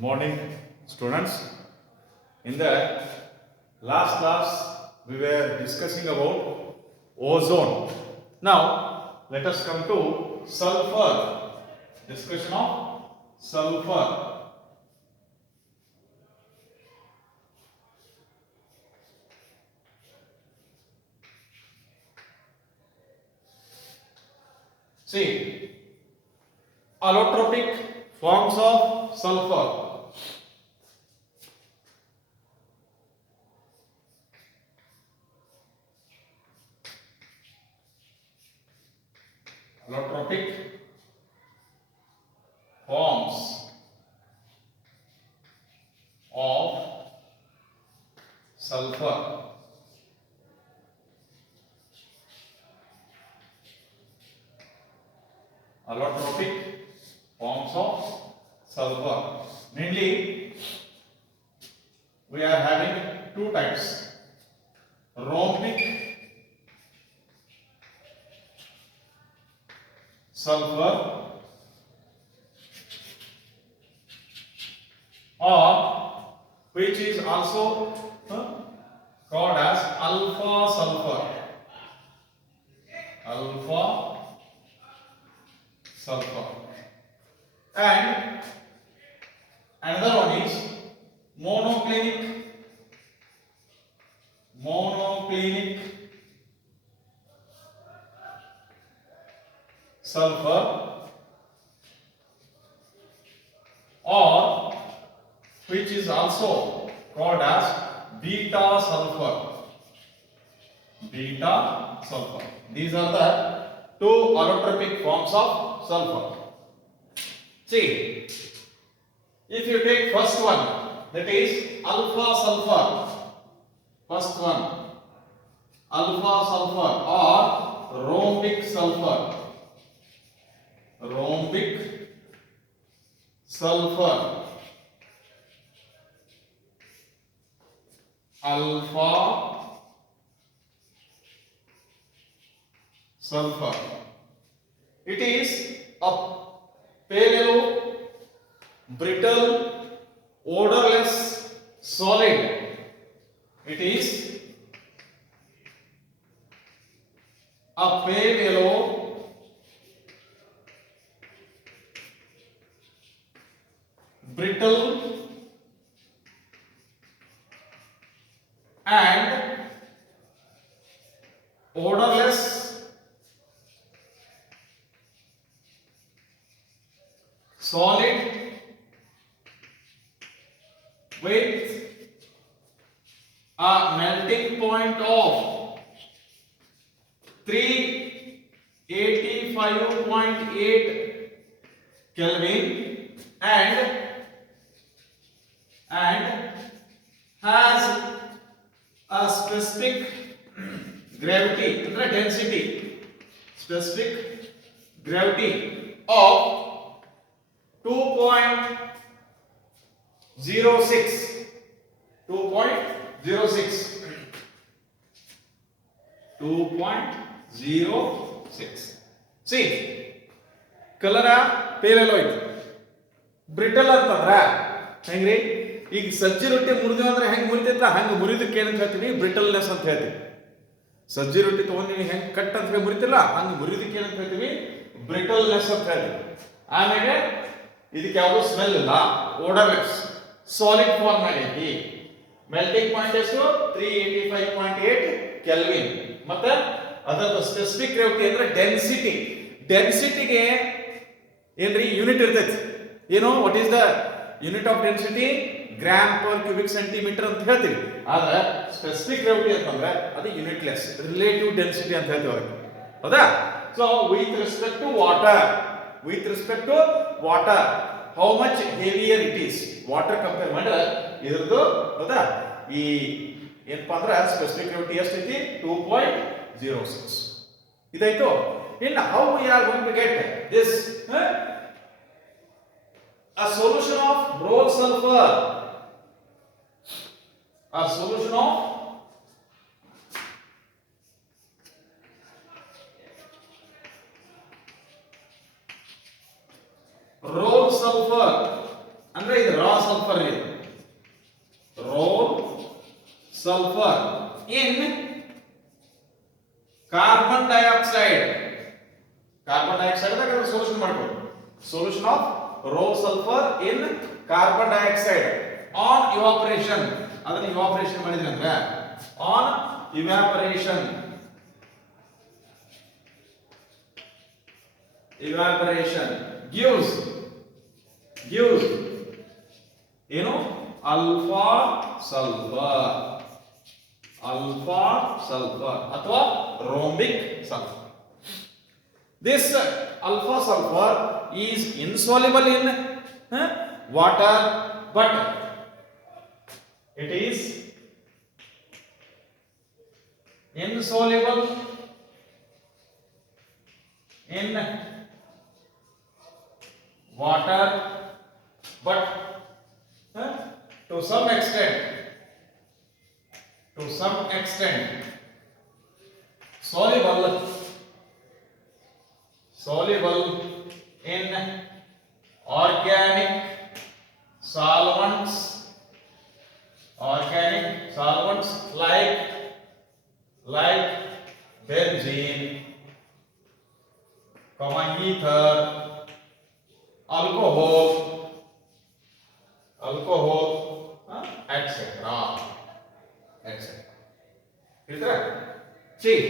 morning, students. In the last class, we were discussing about ozone. Now, let us come to sulfur. Discussion of sulfur. See, allotropic forms of sulfur. Allotropic forms of sulfur. Allotropic forms of sulfur. Mainly, we are having two types: rhombic sulfur or which is also called as alpha sulfur. Alpha sulfur. And another one is monoclinic sulfur or which is also called as beta sulfur. Beta sulfur. These are the two allotropic forms of sulfur. See, if you take first one, that is alpha sulfur. First one, alpha sulfur or rhombic sulfur. Rhombic sulfur. Alpha sulfur. It is a pale yellow, brittle, odorless solid. It is a pale yellow, brittle and odorless solid with a melting point of 385.8 Kelvin and has a specific gravity, density, specific gravity of 2.06. 2.06. See, color pale yellow ಇದೆ. Brittle ಅಂತಂದ್ರ ಹೆಂಗ್ರಿ? ಈಗ ಸಜ್ಜಿ ರೊಟ್ಟಿ ಮುರಿದ್ವಿ ಅಂದ್ರೆ ಹೆಂಗ್ ಮುರಿತೈತ ಹಂಗ ಮುರಿದಕ್ಕೆ ಏನಂತ ಹೇಳ್ತೀವಿ? ಬ್ರಿಟಲ್ನೆಸ್ ಅಂತ ಹೇಳ್ತೀವಿ. ಸಜ್ಜಿ ರೊಟ್ಟಿ ತಗೊಂಡು ನೀವು ಹೆಂಗ್ ಕಟ್ ಅಂತ ಹೇಳಿ ಮುರಿತಿಲ್ಲ ಹಂಗ ಮುರಿದಕ್ಕೆ ಏನಂತ ಹೇಳ್ತೀವಿ? ಬ್ರಿಟಲ್ನೆಸ್ ಅಂತ ಹೇಳ್ತೀವಿ. ಆಮೇಲೆ ಇದಕ್ಕೆ ಯಾವುದು ಸ್ಮೆಲ್ ಇಲ್ಲ, ಓಡರ್ಲೆಸ್ ಸಾಲಿಡ್ ಫಾರ್ಮ್ ಆಗೈತಿ. ಮೆಲ್ಟಿಂಗ್ ಪಾಯಿಂಟ್ ಎಷ್ಟು? 385.8 ಕೆಲ್ವಿನ್. ಮತ್ತೆ ಅದರ ಸ್ಪೆಸಿಫಿಕ್ ಗ್ರಾವಿಟಿ ಅಂದ್ರೆ ಡೆನ್ಸಿಟಿ. ಡೆನ್ಸಿಟಿಗೆ ಏನ್ರಿ ಯೂನಿಟ್ ಇರ್ತೈತಿ. ಏನು what is the unit of density? Gram per cubic centimetre ಅಂತ ಹೇಳ್ತೀವಿ. ಆದ್ರೆ ಸ್ಪೆಸಿಫಿಕ್ ಗ್ರಾವಿಟಿ ಅಂತಂದ್ರೆ ಅದು ಯೂನಿಟ್ಲೆಸ್, ರಿಲೇಟಿವ್ ಡೆನ್ಸಿಟಿ ಅಂತ ಹೇಳ್ತೀವಿ ಅವ್ರಿಗೆ. ಹೌದಾ? So with respect to water how much heavier it is, water compare ಮಾಡಿದ್ರೆ ಇದ್ರದ್ದು ಹೌದಾ ಈ ಏನಪ್ಪಾ ಅಂದ್ರೆ ಸ್ಪೆಸಿಫಿಕ್ ಗ್ರಾವಿಟಿ ಎಷ್ಟೈತಿ? 2.06. ಇದಾಯ್ತು. ಇನ್ನು how we are going to get this? A solution of bronze sulfur. A solution of roll sulphur ಅಂದ್ರೆ ಇದು raw sulfur is roll sulfur in carbon dioxide. Carbon dioxide ದಾಗ ಸೊಲ್ಯೂಷನ್ ಮಾಡ್ಬೋದು. Solution of raw sulfur in carbon dioxide on evaporation. ಅದನ್ನ evaporation ಮಾಡಿದ್ರೆ ಅಂದ್ರೆ on evaporation gives ಏನು alpha sulfur ಅಥವಾ rhombic sulfur. This alpha sulfur is insoluble in water, but it is insoluble in water, but to some extent soluble in organic solvents like benzene, ether, alcohol, etc. See,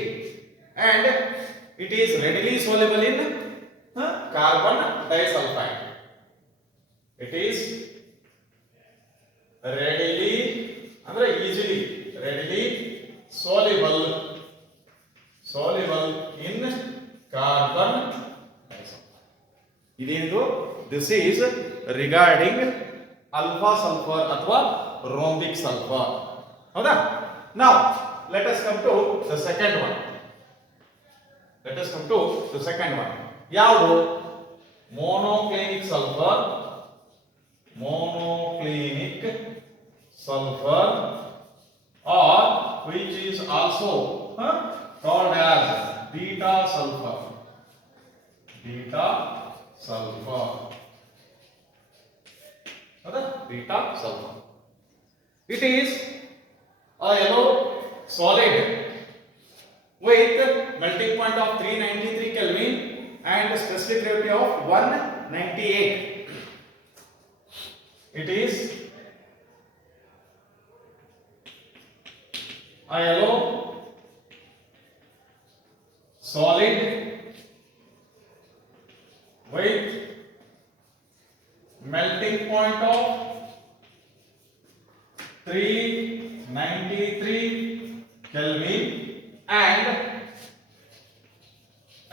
and it is readily soluble in carbon disulfide. It is readily soluble in carbon disulfide. ಇದೇನಿದು? This is regarding alpha sulfur ಅಥವಾ rhombic sulfur. ಹೌದಾ? Now let us come to the second one. ಯಾವುದು? monoclinic sulfur or which is also called as beta sulfur. Beta sulfur. It is a yellow solid with melting point of 393 Kelvin and specific gravity of 198. It is a yellow solid with melting point of 393 Kelvin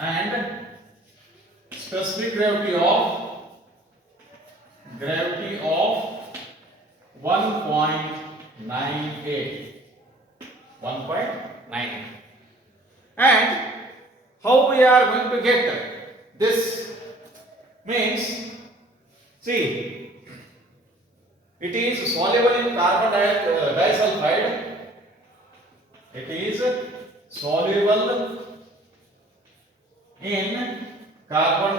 and specific gravity of 1.98. And how we are going to get this means, see, it is soluble in carbon disulfide. It is soluble in carbon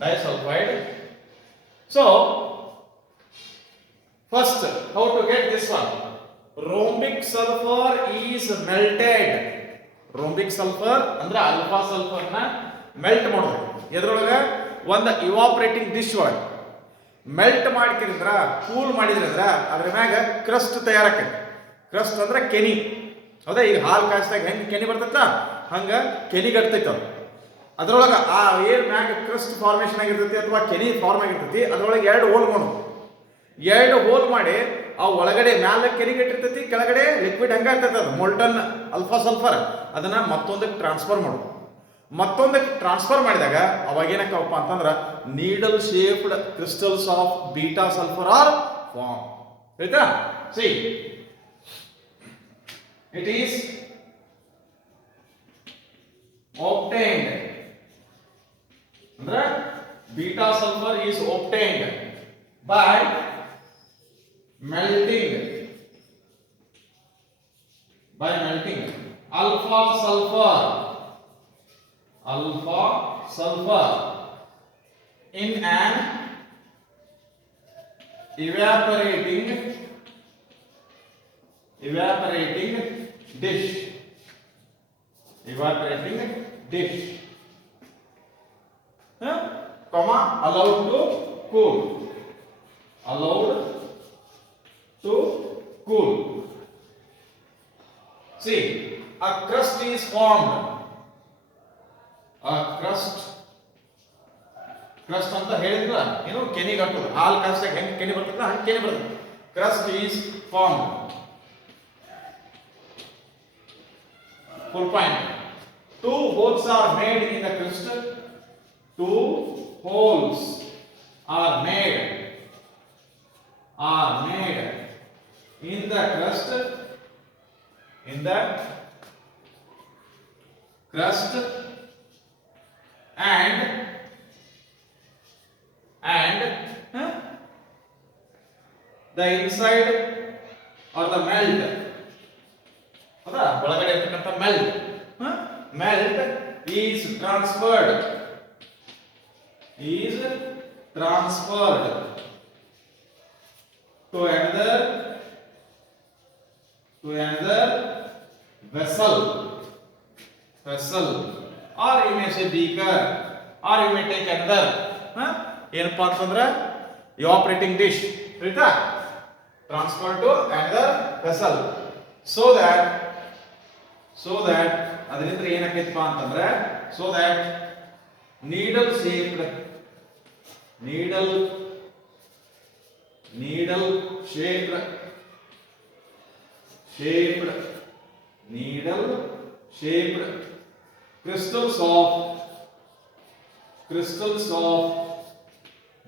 disulfide. So first, how to get this one? Rhombic sulfur is melted. Rhombic sulfur ಅಂದ್ರೆ alpha sulfur ನ melt ಮಾಡೋದು. ಎದ್ರೊಳಗ ಒಂದು ಇವಾಪರೇಟಿಂಗ್ dish ಒಳಗೆ melt ಮಾಡ್ಕಿದ್ರ, cool ಮಾಡಿದ್ರಂದ್ರ ಅದ್ರ ಮ್ಯಾಗ crust ತಯಾರಾಕೈತಿ. Crust ಅಂದ್ರೆ ಕೆನಿ. ಹೌದಾ? ಈಗ ಹಾಲು ಕಾಯಿಸಿದಾಗ ಹೆಂಗೆ ಕೆನಿ ಬರ್ತೈತ ಹಂಗ ಕೆನಿ ಗಟ್ತೈತೆ ಅದು. ಅದ್ರೊಳಗೆ ಆ ಏರ್ ಮ್ಯಾಗ ಕ್ರಸ್ಟ್ ಫಾರ್ಮೇಷನ್ ಆಗಿರ್ತೈತಿ ಅಥವಾ ಕೆನಿ ಫಾರ್ಮ್ ಆಗಿರ್ತೈತಿ. ಅದ್ರೊಳಗೆ 2 ಹೋಲ್ ಮಾಡೋದು. 2 ಹೋಲ್ ಮಾಡಿ ಆ ಒಳಗಡೆ ಮ್ಯಾಲ ಕೆನಿಗಟ್ಟಿರ್ತೈತಿ, ಕೆಳಗಡೆ ಲಿಕ್ವಿಡ್ ಹಂಗ ಇರ್ತೈತಿ. ಅದು ಮೋಲ್ಟನ್ ಅಲ್ಫಾ ಸಲ್ಫರ್ ಅದನ್ನ ಮತ್ತೊಂದಕ್ಕೆ ಟ್ರಾನ್ಸ್ಫರ್ ಮಾಡೋದು. ಮತ್ತೊಂದಕ್ಕೆ ಟ್ರಾನ್ಸ್ಫರ್ ಮಾಡಿದಾಗ ಅವಾಗ ಏನಕ್ಕಪ್ಪ ಅಂತಂದ್ರೆ needle shaped crystals of beta sulphur are form. ಆಯ್ತಾ? ಸಿ, ಇಟ್ ಈಸ್ obtained ಅಂದ್ರೆ beta sulfur is obtained by melting alpha sulfur in an evaporating dish. Evaporating dish. Comma, allowed to cool. Allowed to cool. See, a crust is formed. A crust ಅಂತ ಹೇಳಿದ್ರಲ್ಲ, ಏನು ಕೆನಿ ಕಟ್ಟೋದು, ಹಾಲು ಕಾಸ್ಟಾಗ ಹೆಂಗೆ ಕೆನಿ ಬರ್ತದಲ್ಲ ಹಂಗೆ ಕೆನಿ ಬರ್ತದೆ. Crust is formed. Full point. Two holes are made in the crust. Two holes are made in the crust. In the crust and the inside or the melt. ಹೌದಾ, ಒಳಗಡೆ ಇರ್ತಕ್ಕಂಥ melt is transferred to another vessel, or you may say beaker, or you may take another ಏನಪ್ಪಾ ಅಂತಂದ್ರೆ evaporating dish, ಆಯ್ತಾ, transfer to another vessel, so that ಅದರಿಂದ ಏನಾಕೈತಪ್ಪ ಅಂತಂದ್ರೆ so that needle shaped crystals of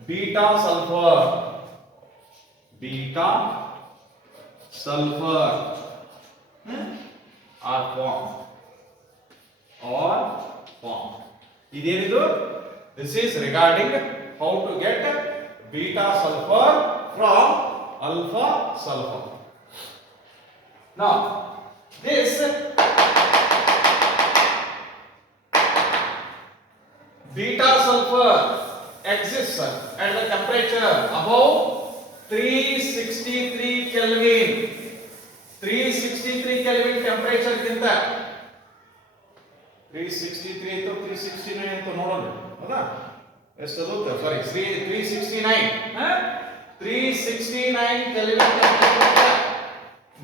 beta sulfur are formed. ಇದೇನಿದು? This is regarding how to get beta sulfur from alpha sulfur. Now, this beta sulfur exists at the temperature above 363 Kelvin. 363 Kelvin temperature ಗಿಂತ 363 ಅಥವಾ 369 ಅಂತ ನೋಡೋಣ, ಹೌದಾ? ಎಷ್ಟದು? ಸಾರಿ, 369 kelvin temperature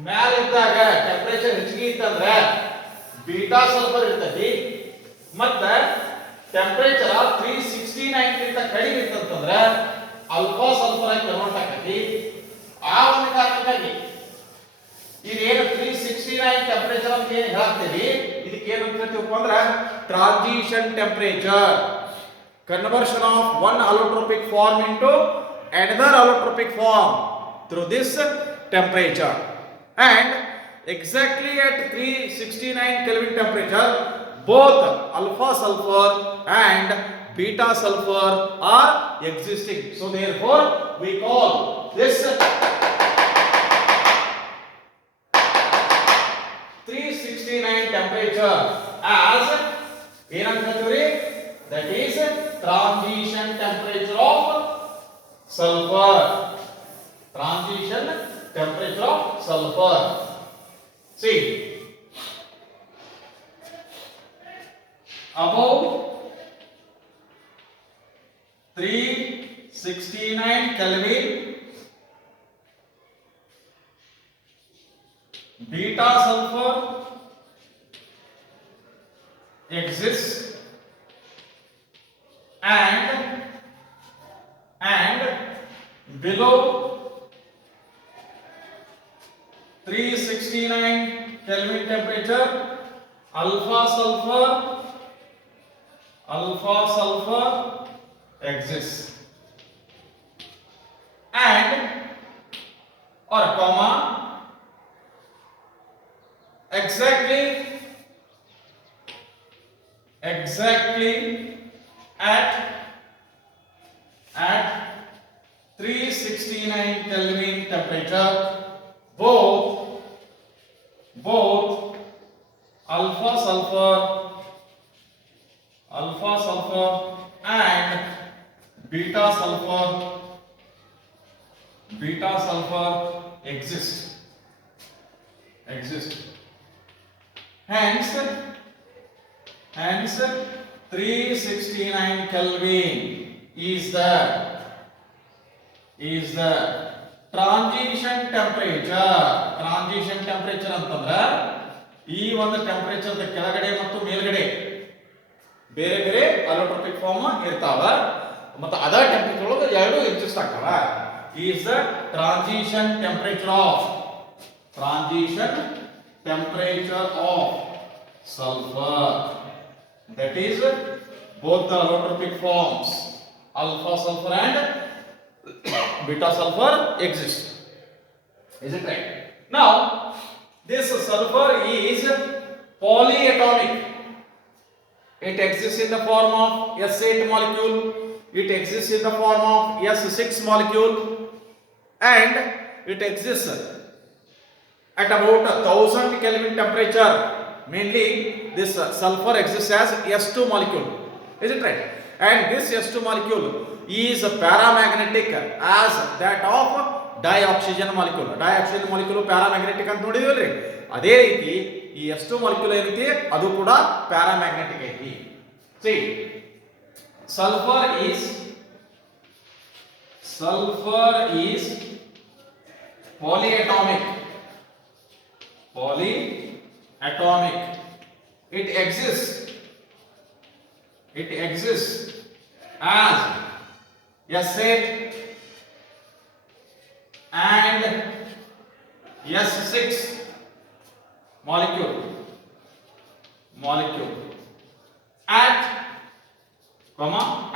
ಮ್ಯಾಲ ಇದ್ದಾಗ temperature ಹೆಚ್ಚಿಗೆ ಇತ್ತಂದ್ರೆ ಬೀಟಾ ಸಲ್ಫರ್ ಇರ್ತೈತಿ, ಮತ್ತೆ ಟೆಂಪರೇಚರ್ 369 ಗಿಂತ ಕಡಿಮೆ ಇತ್ತಂತಂದ್ರೆ ಆಲ್ಫಾ ಸಲ್ಫರ್ ಆಗಿ ಕನ್ವರ್ಟ್ ಆಕೈತಿ. ಆ ಒಂದು ಕಾರಣಕ್ಕಾಗಿ ಇದೇನು 369 ಟೆಂಪರೇಚರ್ ಅಂತ ಏನು ಹೇಳ್ತೀವಿ, ಇದಕ್ಕೆ ಏನು ಅಂತ ಹೇಳ್ತೀವಪ್ಪ ಅಂದ್ರೆ transition temperature, conversion of one allotropic form into another allotropic form through this temperature. And exactly at 369 Kelvin temperature, both alpha sulfur and beta sulfur are existing. So therefore we call this 369 temperature as ಏನಂತೀವಿ? That is transition temperature of sulfur. Transition temperature of sulfur. See, above 369 Kelvin, beta sulfur exists, and below 369 Kelvin temperature, alpha sulfur exists, and or comma exactly at 369 Kelvin temperature, both alpha sulfur and sulfur exist. Hence 369 Kelvin is the transition temperature. Transition temperature ಅಂತಂದ್ರೆ ಈ ಒಂದು temperature ಕೆಳಗಡೆ ಮತ್ತು ಮೇಲ್ಗಡೆ ಬೇರೆ ಬೇರೆ ಅಲೋಟ್ರೋಪಿಕ್ form ಇರ್ತಾವ ಮತ್ತು ಅದರ ಟೆಂಪರೇಚರ್ ಒಳಗೆ ಎರಡು ಎಡ್ಜಸ್ಟ್ ಆಗ್ತಾವ. Is the transition temperature of sulfur. That is both the allotropic forms alpha sulfur and beta sulfur exist. Is it right? Now this sulfur is polyatomic. It exists in the form of S8 molecule, it exists in the form of S6 molecule, and it exists at about 1000 Kelvin temperature. Mainly this sulfur exists as S2 molecule. Is it right? And this S2 molecule is paramagnetic as that of dioxygen molecule. Dioxygen molecule paramagnetic ಅಂತ ನೋಡಿದ್ವಲ್ರಿ, ಅದೇ ರೀತಿ ಈ S2 molecule ಏನೈತಿ ಅದು ಕೂಡ paramagnetic ಐತಿ. See, sulfur is polyatomic. It exists as S8 and S6 molecule at about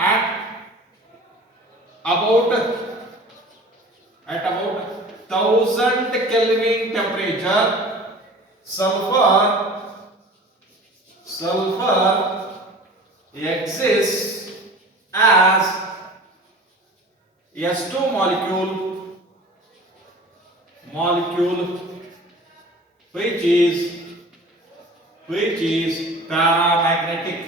1000 Kelvin temperature. Sulfur exists as S2 molecule which is paramagnetic.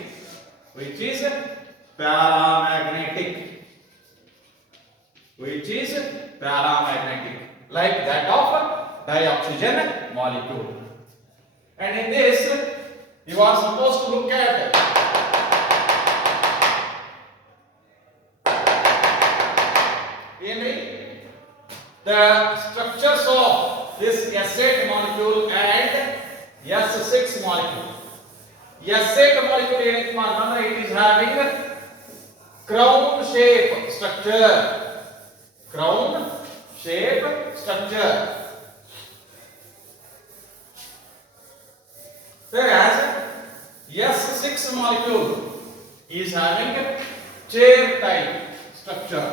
Like that of dioxygen molecule. And in this you are supposed to look at the structures of this S8 molecule and S6 molecule. S8 molecule it is having crown shape structure. Whereas S6 molecule is having chair type structure.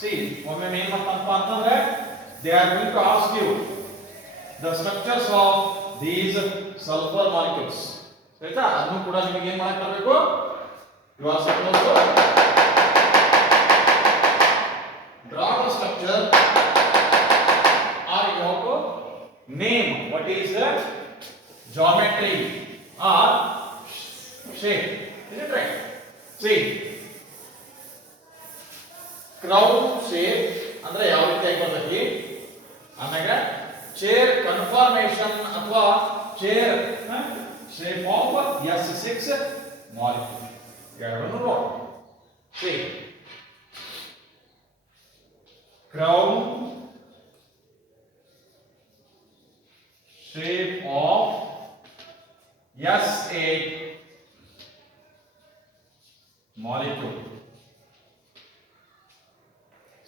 See, they are going to ask you the structures of these sulfur molecules. You are supposed to draw the structure, or you have to name what is the geometry or shape. Is it right? See, crown shape ಅಂದ್ರೆ ಯಾವ ರೀತಿ ಬರ್ತೈತಿ ಆಮೇಲೆ chair conformation ಅಥವಾ chair shape of S6 molecule. ಎರಡನ್ನೂ ನೋಡಿ. See, crown shape of S8 molecule.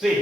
See,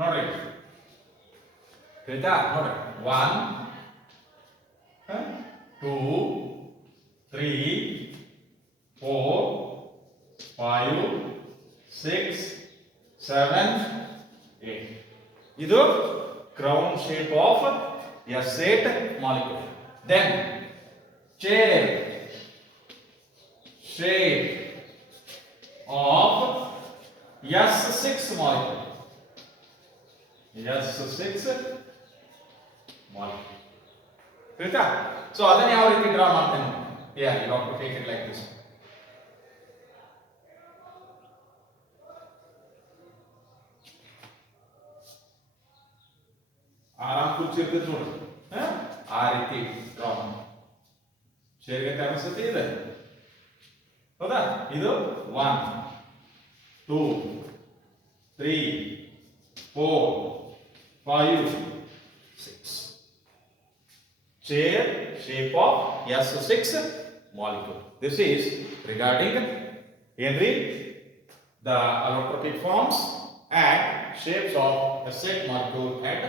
ನೋಡ್ರಿ ಆಯ್ತಾ ನೋಡ್ರಿ 1 2 3 4 5 6 7 8 ಇದು ground shape of S8 molecule. Then chair shape of S6 molecule. S6 molecule. Right? So ಅದನ್ನ ಯಾವ ರೀತಿ ಡ್ರಾ ಮಾಡ್ತೇನೆ? Yeah, you have to take it like this. ಆರಾಮ್ ಕೂರ್ಸಿರ್ತೈತೆ ನೋಡಿ ಆ ರೀತಿ ಡ್ರಾ ಮಾಡಿ ಶೇರ್ಗೆ ಕಾಣಿಸುತ್ತೆ ಇದೆ ಹೌದಾ ಇದು 1 2 3 4 5 6 chair shape of S6 molecule. This is regarding Henry the allotropic forms and shapes of S8 molecule and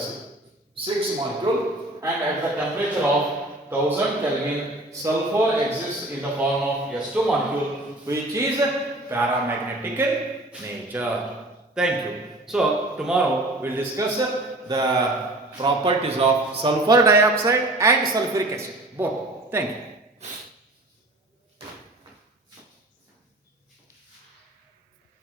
S6 molecule, and at the temperature of 1000 Kelvin sulfur exists in the form of S2 molecule, which is paramagnetic nature. Thank you. So tomorrow we'll discuss the properties of sulfur dioxide and sulfuric acid both. Thank you.